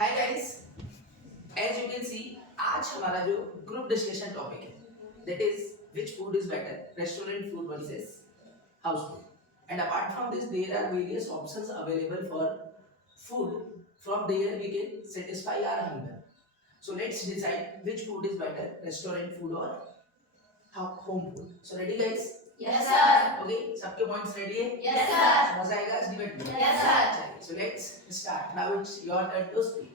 Hi guys, as you can see आज हमारा जो ग्रुप डिस्कशन टॉपिक है that is which food is better, restaurant food versus house food. And apart from this there are various options available for food. From there we can satisfy our hunger. So let's decide which food is better, restaurant food or home food. So ready guys? Yes, sir. Okay, सबके points ready है? Yes, sir. मजा आएगा इस debate में? Yes, sir. चलिए, so let's start. Now it's your turn to speak.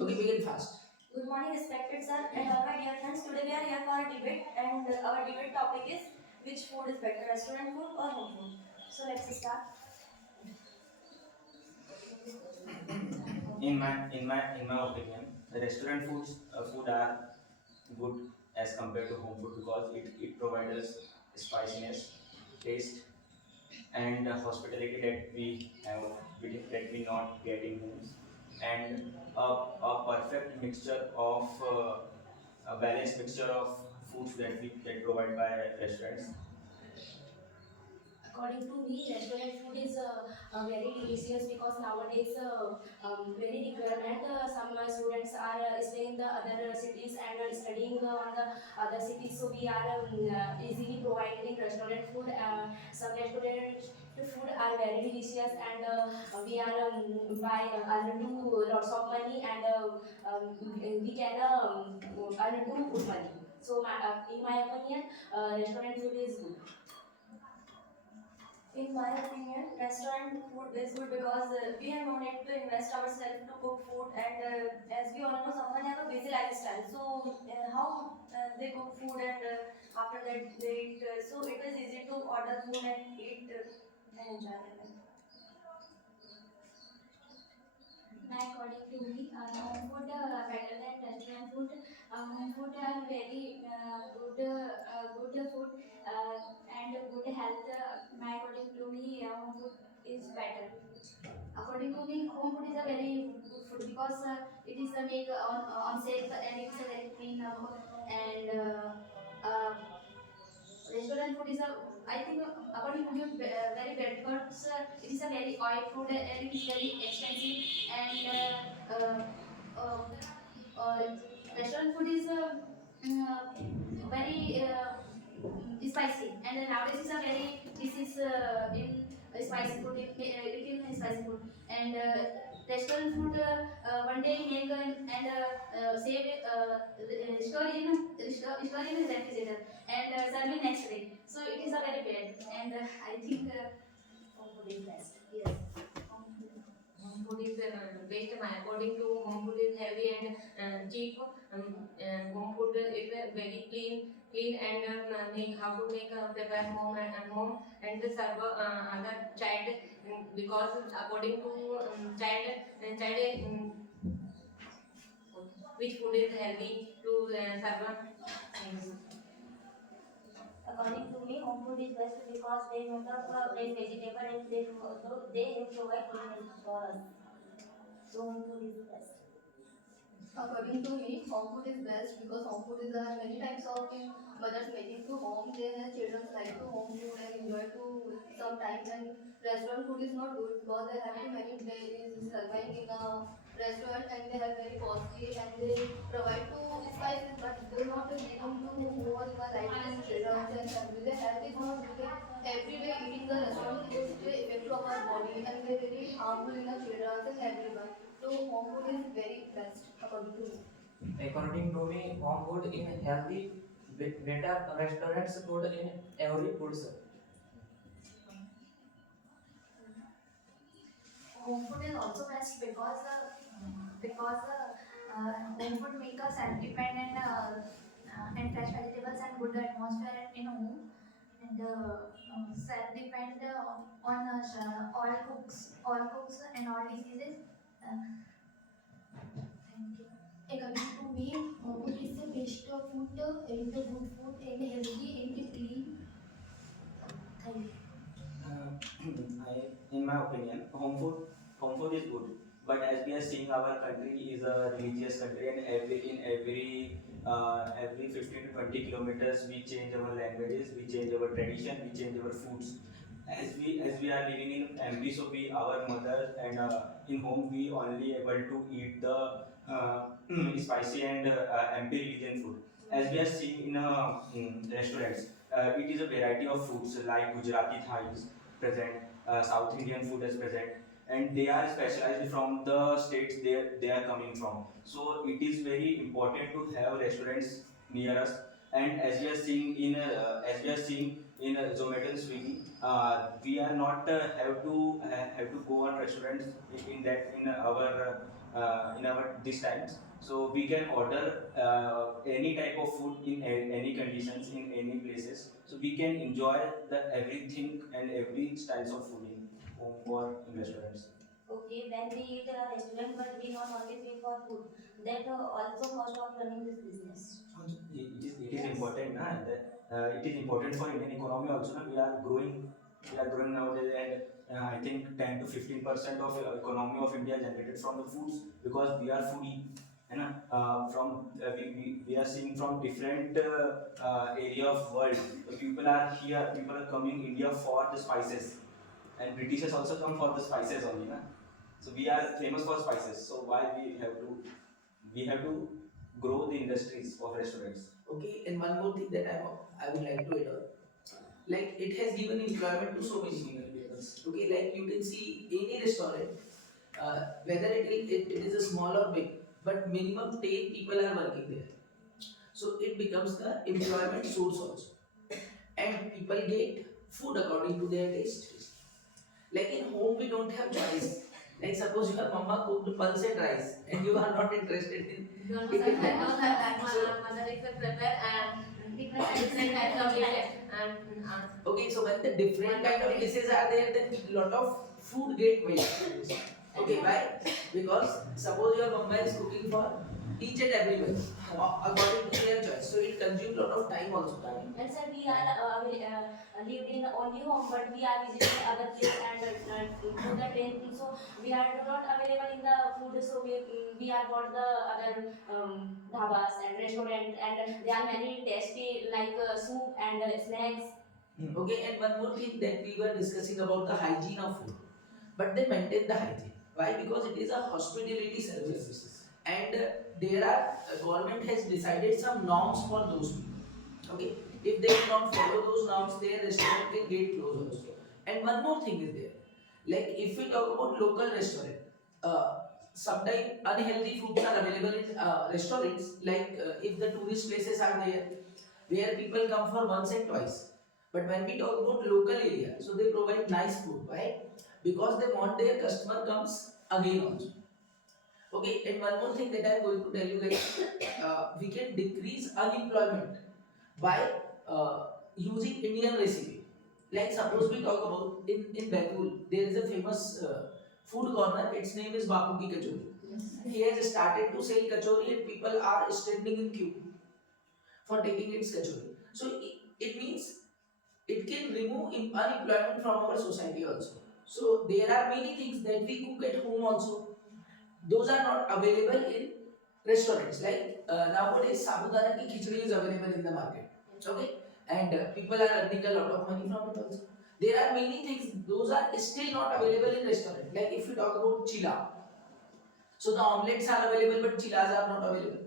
Okay, begin fast. Good morning, respected sir and all my dear friends. Today we are here for a debate, and our debate topic is which food is better, restaurant food or home food. So let's start. In my opinion, the restaurant food are good as compared to home food because it provides us spiciness, taste, and hospitality that we have that we not get in homes, and a perfect mixture of a balanced mixture of foods that we get provided by restaurants. According to me, restaurant food is very delicious because nowadays very requirement. Some students are staying in the other cities and studying on the other cities, so we are easily providing restaurant food. Some restaurant food are very delicious, and we are buy earn to lots of money, and we can earn to good money. So in my opinion, restaurant food is good. In my opinion, restaurant food is good because we have no need to invest ourselves to cook food, and as we all know, someone have a busy lifestyle. So how they cook food, and after that they eat. So it is easy to order food and eat and enjoy their life. According to me, home food better than restaurant food. Home food are very good food and good health. According to me, home food is better. According to me, home food is a very good food because it is made on safe and it's a very clean and restaurant food is a I think according to me very bad because it is a very oil food and it is very expensive and restaurant food is very spicy and nowadays is a very this is in spicy food in spicy food and restaurant food one day make and save store in refrigerator and serve it next day. So it is a very bad, and I think home food is best. Yes. Home food is best. According to home food is healthy and cheap. Home food is very clean and how to make prepare home and home and serve other child because according to child which food is healthy to serve. According to me, home food is best because they make up fresh vegetable and they provide clean for us. So home food is best. According to me, home food is best because home food is many types of mothers making to home. They have children like to home food and enjoy to sometimes. And restaurant food is not good because they have too many days serving in a restaurant and they have very costly and they provide to spices but they not give them to who are like to children and family. They have is not good. Every day eating the restaurant is effect to our body and they very harmful in the children and everyone. So home food is very best according to me. According to me, home food in healthy, better restaurants food in every foods. Home food is also best because home food make us self-dependent and fresh vegetables and good atmosphere in home and self-depend on all cooks and all diseases. Thank you. According to me, home food is the best food and the good food and healthy and clean. Thank you. In my opinion, home food is good. But as we are seeing, our country is a religious country, and every 15 to 20 kilometers, we change our languages, we change our tradition, we change our foods. as we are living in MP, so we our mother and in home we only able to eat the spicy and MP religion food. As we are seeing in restaurants, it is a variety of foods like Gujarati thais present, South Indian food is present, and they are specialized from the states they are coming from. So it is very important to have restaurants near us. And as we are seeing in Zomato and Swiggy, we are not have to go on restaurants in our these times. So we can order any type of food in any conditions in any places. So we can enjoy the everything and every styles of food in home or in restaurants. Okay, when we eat a restaurant, but we not only pay for food, that also cost of running this business. It is important, na, that it is important for Indian economy also. Na, we are growing nowadays, and I think 10 to 15% of economy of India generated from the foods, because we are foodie. And we are seeing from different area of world. The people are here. People are coming India for the spices, and Britishers also come for the spices only, na. So we are famous for spices. So why we have to grow the industries of restaurants. Okay, and one more thing that I would like to add on. Like it has given employment to so many people. Okay, like you can see any restaurant, whether it is a small or big, but minimum 10 people are working there. So it becomes the employment source also. And people get food according to their taste. Like in home, we don't have choice. Like suppose your mama cooked pulse and rice, and you are not interested in No, eating I that. know that mother is a prepare and different types of dishes and Okay, so when the different kind of dishes are there, then lot of food get wasted. Okay, why? Because suppose your mama is cooking for each and everyone according to their choice, so it consumes lot of time also. And sir, we are lived in only home, but we are visiting other place and do the same thing. So we are not available in the food. So we are got the other dhabas and restaurant, and there are many tasty like soup and snacks. Okay, and one more thing that we were discussing about the hygiene of food, but they maintain the hygiene. Why? Because it is a hospitality service, and there are government has decided some norms for those people. Okay, if they do not follow those norms, their restaurant can get closed also. And one more thing is there, like if we talk about local restaurant, sometimes unhealthy foods are available in restaurants. Like if the tourist places are there, where people come for once and twice. But when we talk about local area, so they provide nice food. Why? Because they want their customer comes again also. Okay, and one more thing that I am going to tell you guys, we can decrease unemployment by using Indian recipe. Like suppose we talk about in Bangalore, there is a famous food corner. Its name is Bapu Ki Kachori. He has started to sell kachori, and people are standing in queue for taking its kachori. So it means it can remove unemployment from our society also. So there are many things that we cook at home also. Those are not available in restaurants. Like nowadays, sabudana ki khichdi is available in the market. Okay, and people are earning a lot of money from it also. There are many things those are still not available in restaurant. Like if you talk about chila, so the omelets are available, but chilas are not available.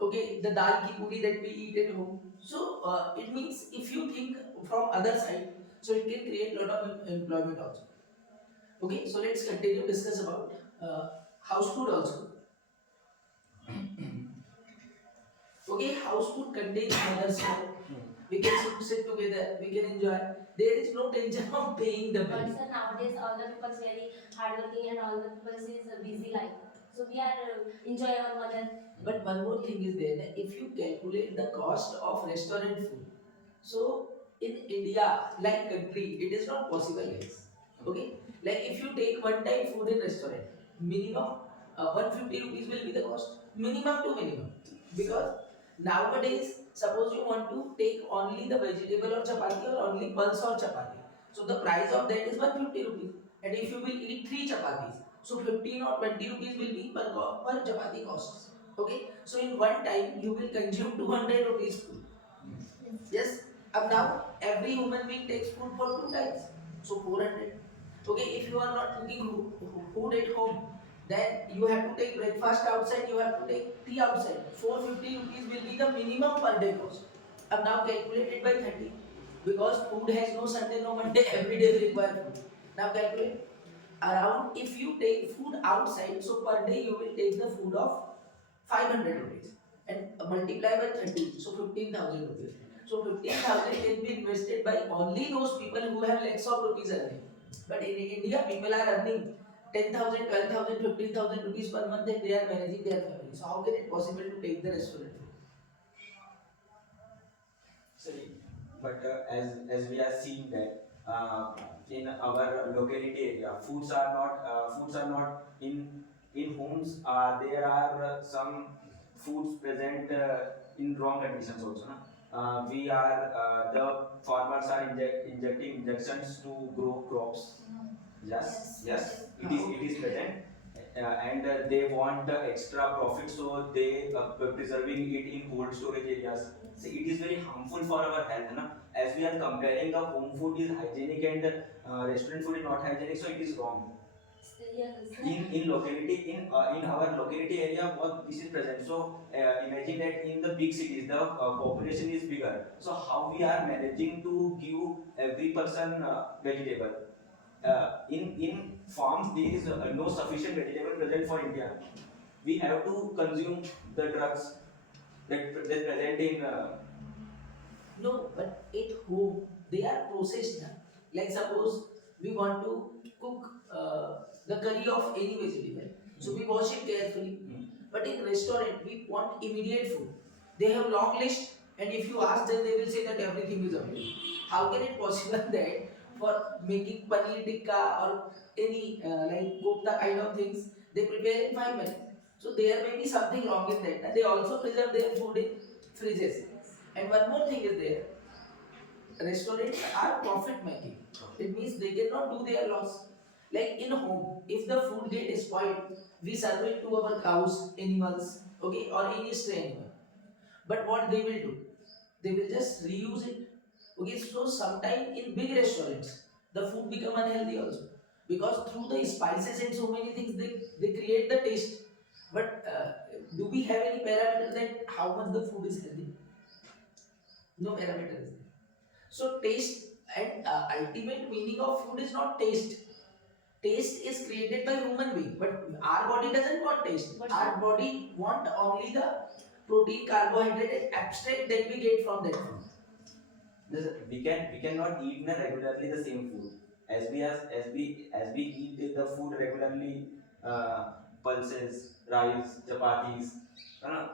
Okay, the dal ki puri that we eat at home. So it means if you think from other side, so it can create lot of employment also. Okay, so let's continue discuss about house food also. Okay, house food contains mother's love. We can sit together, we can enjoy. There is no tension of paying the But bill. sir, nowadays all the people is very hardworking and all the people is busy life. So we are enjoy our mother. But one more thing is there, that if you calculate the cost of restaurant food, so in India, like country, it is not possible, guys. Okay, like if you take one time food in restaurant, minimum 150 rupees will be the cost, minimum to minimum, because nowadays, suppose you want to take only the vegetable or chapati or only pulse or chapati, so the price of that is 150 rupees, and if you will eat 3 chapatis, so 15 or 20 rupees will be per chapati cost. Okay, so in one time you will consume 200 rupees food. Yes, up now every human being takes food for 2 times. So 400. Okay, if you are not cooking food at home, then you have to take breakfast outside, you have to take tea outside. 450 rupees will be the minimum per day cost. And now calculate it by 30. Because food has no Sunday, no Monday, every day we require food. Now calculate around, if you take food outside, so per day you will take the food of 500 rupees and multiply by 30, so 15,000 rupees. So 15,000 can be invested by only those people who have lakhs of rupees earning. But in India, people are earning 10,000, 12,000, 15,000 rupees per month and they are managing their family. So how can it possible to take the restaurant? Sorry, but as we are seeing that in our locality area, foods are not in homes. There are some foods present in wrong conditions also. Na? We are the farmers are injecting injections to grow crops. Yes, it is present. And they want extra profit, so they preserving it in cold storage areas. So it is very harmful for our health, na? As we are comparing the home food is hygienic and restaurant food is not hygienic, so it is wrong. In locality in our locality area, what this is present. So imagine that in the big cities, the population is bigger. So how we are managing to give every person vegetable? In farms, there is no sufficient vegetable present for India. We have to consume the drugs that present in. No, but at home they are processed now. Like suppose we want to cook the curry of any vegetable, so we wash it carefully. But in restaurant we want immediate food. They have long list, and if you ask them, they will say that everything is available. How can it possible that for making paneer tikka or any like kofta kind of things, they prepare in 5 minutes? So there may be something wrong in that. And they also preserve their food in fridges. And one more thing is there. Restaurants are profit making. It means they cannot do their loss. Like in home, if the food gets spoiled, we serve it to our cows, animals, okay, or any stray animal. But what they will do? They will just reuse it. Okay, so sometime in big restaurants, the food become unhealthy also. Because through the spices and so many things, they create the taste. But do we have any parameter that how much the food is healthy? No parameter is there. So taste and ultimate meaning of food is not taste. Taste is created by human being, but our body doesn't want taste. Our body want only the protein, carbohydrate, and abstract that we get from that food. We cannot eat regularly the same food. As we eat the food regularly, pulses, rice, chapatis.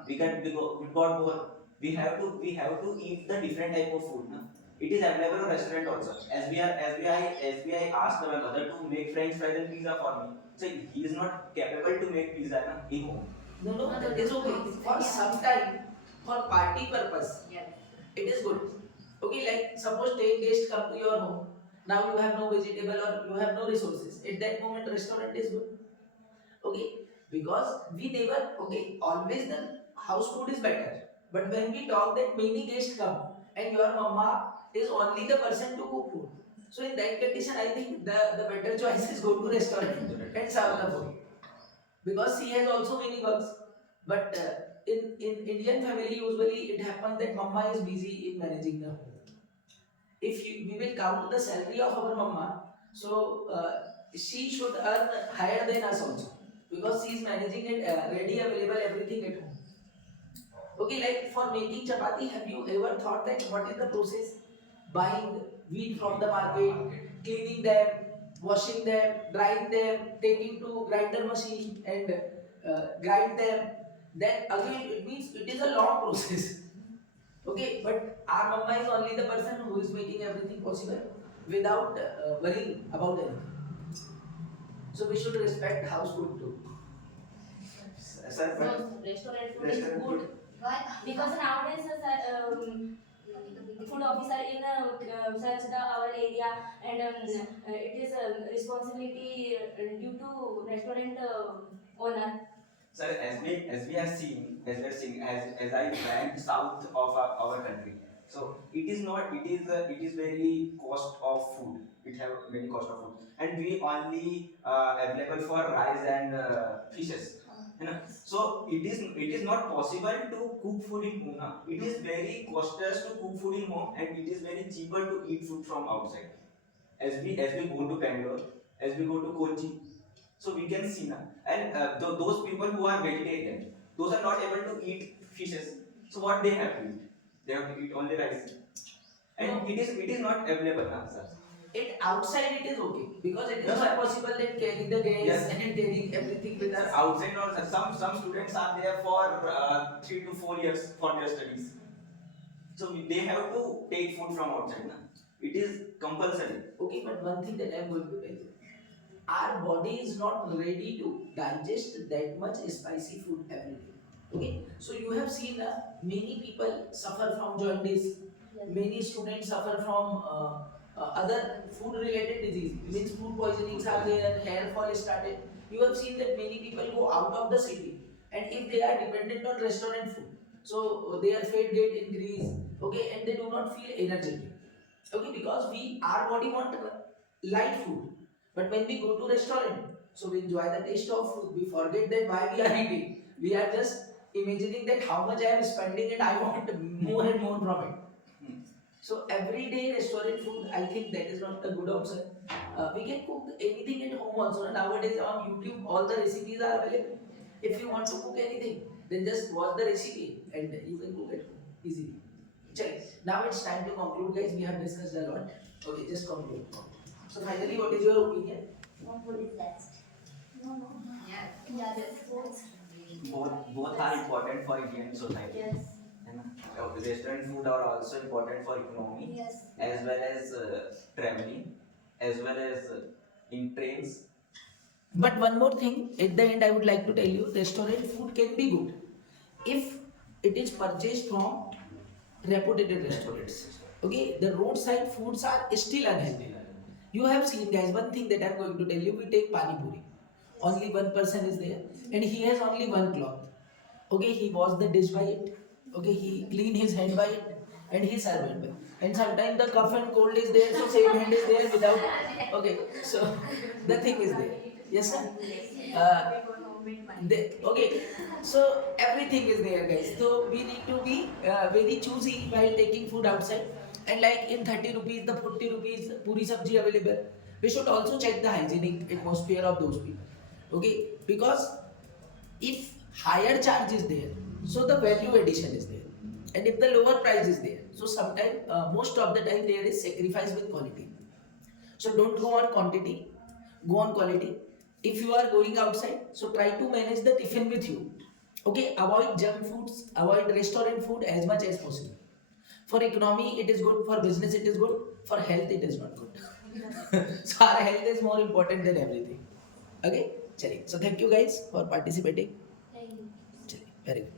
We got more. We have to eat the different type of food. Na? It is available in restaurant also. As we I asked my mother to make French fries and pizza for me. So he is not capable to make pizza na, in home. No, that is okay. For some time, for party purpose, it is good. Okay, like suppose 10 guests come to your home. Now you have no vegetable or you have no resources. At that moment, restaurant is good. Okay, because we never, okay, always the house food is better. But when we talk that many guests come and your mama is only the person to cook food. So in that condition, I think the better choice is go to restaurant and serve the food. Because she has also many works. But in Indian family, usually it happens that mama is busy in managing the home. If we will count the salary of our mama, so she should earn higher than us also, because she is managing it ready, available, everything at home. Okay, like for making chapati, have you ever thought that what is the process? Buying wheat from the market, cleaning them, washing them, drying them, taking to grinder machine and grind them. Then again, it means it is a long process. Okay, but our mama is only the person who is making everything possible without worrying about anything. So we should respect house food too. Sir, So restaurant food is Restaurant good food. Why? because nowadays food officer in search the our area, and it is a responsibility due to restaurant owner. Sir, as I went south of our country, so it is not it is very cost of food. it have many cost of food, and we only available for rice and fishes. You know, so it is not possible to cook food in home. Na? It is very costliest to cook food in home, and it is very cheaper to eat food from outside. As we go to Bangalore, as we go to Kochi, so we can see now. And those people who are vegetarian, those are not able to eat fishes. So what they have to eat? They have to eat only rice. And it is not available now, sir. It outside it is okay because it is Yes, not sir. possible that carrying the gas Yes. and carrying everything with us. Outside also, some students are there for 3 to 4 years for their studies. So they have to take food from outside. Na? It is compulsory. Okay, but one thing that I am going to tell you, our body is not ready to digest that much spicy food every day. Okay, so you have seen many people suffer from jaundice, many students suffer from other food related disease, means food poisonings are there, hair fall is started. You have seen that many people go out of the city, and if they are dependent on restaurant food, so their fat get increase, okay, and they do not feel energetic. Okay, because our body want light food, but when we go to restaurant, so we enjoy the taste of food, we forget that why we are eating. We are just imagining that how much I am spending and I want more and more from it. So everyday restaurant food, I think that is not a good option. We can cook anything at home also. Nowadays on YouTube, all the recipes are available. If you want to cook anything, then just watch the recipe and you can cook it easily. Check. Now it's time to conclude, guys. We have discussed a lot. Okay, just conclude. So finally, what is your opinion? Home food is best. No. Yeah, that's Both are important for Indian society. Yes. Restaurant food are also important for economy, yes. as well as traveling, as well as in trains. But one more thing, at the end, I would like to tell you, restaurant food can be good if it is purchased from reputed restaurants. Okay, the roadside foods are still unhealthy. You have seen, guys, one thing that I'm going to tell you, we take pani puri. Only one person is there, and he has only one cloth. Okay, he washed the dish by it. Okay, he clean his hand by it, and he served it by. And sometimes the cough and cold is there, so same hand is there without. Okay, so the thing is there. Yes, sir. Okay, so everything is there, guys. So we need to be very choosy while taking food outside. And like in 30 rupees, the 40 rupees puri sabji available. We should also check the hygienic atmosphere of those people. Okay, because if higher charge is there, so the value addition is there, and if the lower price is there, so sometimes most of the time there is sacrifice with quality. So don't go on quantity, go on quality. If you are going outside, so try to manage the tiffin with you. Okay, avoid junk foods, avoid restaurant food as much as possible. For economy it is good, for business it is good, for health it is not good. So our health is more important than everything. Okay, chaliye. So thank you guys for participating. Thank you. Chaliye, very good.